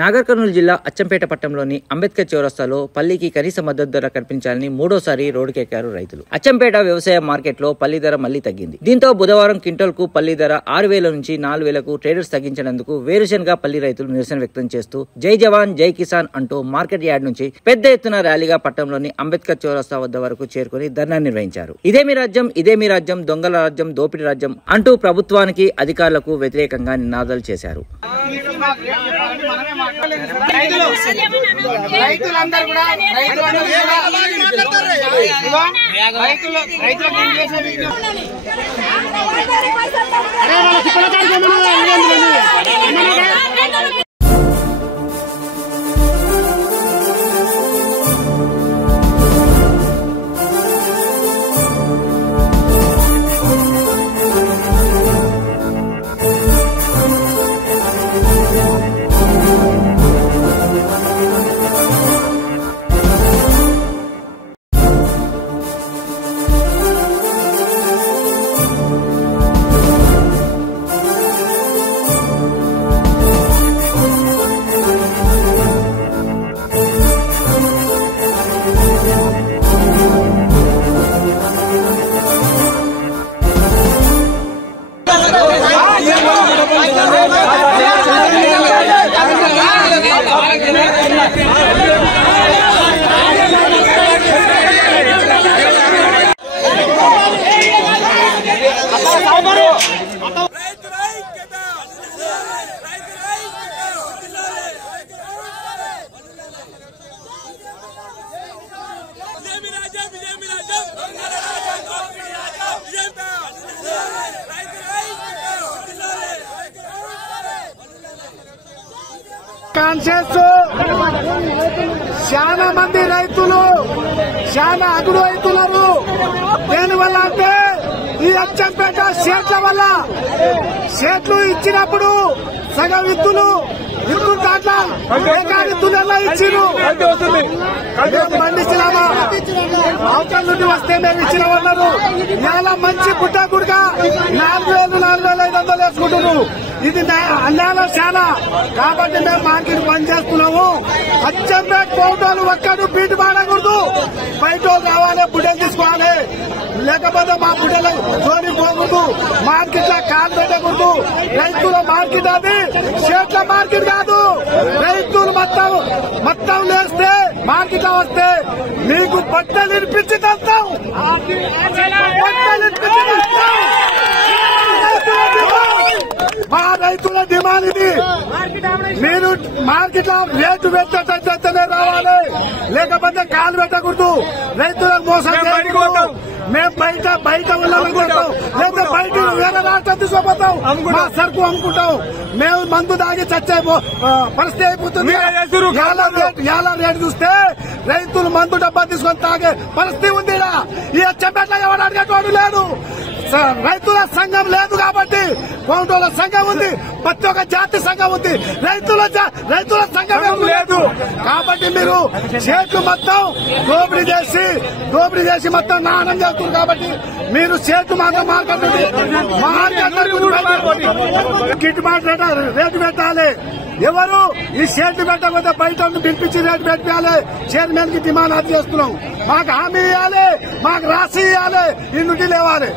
నాగర్ కర్నూలు జిల్లా అచ్చంపేట పట్టణంలోని అంబేద్కర్ చౌరస్తాలో పల్లికి కనీస మద్దతు ధర కల్పించాలని మూడోసారి రోడ్డుకెక్కారు రైతులు. అచ్చంపేట వ్యవసాయ మార్కెట్లో పల్లి ధర మళ్లీ తగ్గింది. దీంతో బుధవారం క్వింటల్కు పల్లి ధర 6,000 నుంచి 4,000కు ట్రేడర్స్ తగ్గించినందుకు వేరుశనగ పల్లి రైతులు నిరసన వ్యక్తం చేస్తూ జై జవాన్ జై కిసాన్ అంటూ మార్కెట్ యార్డ్ నుంచి పెద్ద ఎత్తున ర్యాలీగా పట్టణంలోని అంబేద్కర్ చౌరస్తా వద్ద వరకు చేరుకుని ధర్నా నిర్వహించారు. ఇదేమి రాజ్యం, దొంగల రాజ్యం, దోపిడీ రాజ్యం అంటూ ప్రభుత్వానికి అధికారులకు వ్యతిరేకంగా నినాదాలు చేశారు. రైతులందరూ కూడా కాన్షియస్ చాలా మంది రైతులు చాలా అగుడు అవుతున్నారు. దేనివల్ల అంటే ఈ అచ్చంపేట షేట్ల వల్ల. షేట్లు ఇచ్చినప్పుడు సగం విత్తులు దాంట్లో విత్తులు ఎలా ఇచ్చిరు పండించినామా అవతల నుండి వస్తే మేము ఇచ్చినామన్నారు. ఇలా మంచి గుడ్డ గుడ్గా 4,500 వేసుకుంటున్నారు. ఇది అన్యాయం చాలా. కాబట్టి మేము మార్కెట్ బంద్ చేస్తున్నాము. అచ్చంపేట కోటోలు ఒక్కడు బీటు పాడకూడదు. బయట కావాలి, బుడ్డలు తీసుకోవాలి. లేకపోతే మా బుడ్డలు జోలికి పోకూడదు. మార్కెట్ లో కాలు పెట్టకూడదు. రైతుల మార్కెట్ అది, షేట్ల మార్కెట్ కాదు. రైతులు మొత్తం లేస్తే మార్కెట్ లో వస్తే మీకు బట్టలు ఇరిపించి తెస్తాం. మా రైతుల డిమాండ్ ఇది. మీరు మార్కెట్ లో రేటు పెట్టేటనే రావాలి, లేకపోతే కాలు పెట్టకూడదు. రైతులకు మోసం చేయకూడదు. మేము బయట వెళ్ళాలనుకుంటాం, లేకపోతే బయట వేరే రాష్ట్రం తీసుకోపోతాం. మా సరుకు అమ్ముకుంటాం. మేము మందు దాగి చచ్చే పరిస్థితి అయిపోతుంది. ఎలా రేటు చూస్తే రైతులు మందు డబ్బా తీసుకొని తాగే పరిస్థితి ఉంది. ఈ అచ్చంపేటలో ఎవరు అడిగేటోడు లేడు. రైతుల సంఘం లేదు కాబట్టి కోటోల సంఘం ఉంది. ప్రతి ఒక్క జాతి సంఘం ఉంది. రైతుల సంఘం ఏం లేదు. కాబట్టి మీరు షేట్లు మొత్తం దోపిడీ చేసి మొత్తం నాణం చేస్తున్నారు. కాబట్టి మీరు షేట్లు మాత్రం మార్కెట్ గిట్టుబాటు రేటు పెట్టాలి. ఎవరు ఈ షేట్లు పెట్టకపోతే బయట పిలిపించి రేటు పెట్టాలి. చైర్మన్ కి డిమాండ్ అది చేస్తున్నాం. మాకు హామీ ఇవ్వాలి, మాకు రాసి ఇవ్వాలి, ఈ నుండి లేవాలి.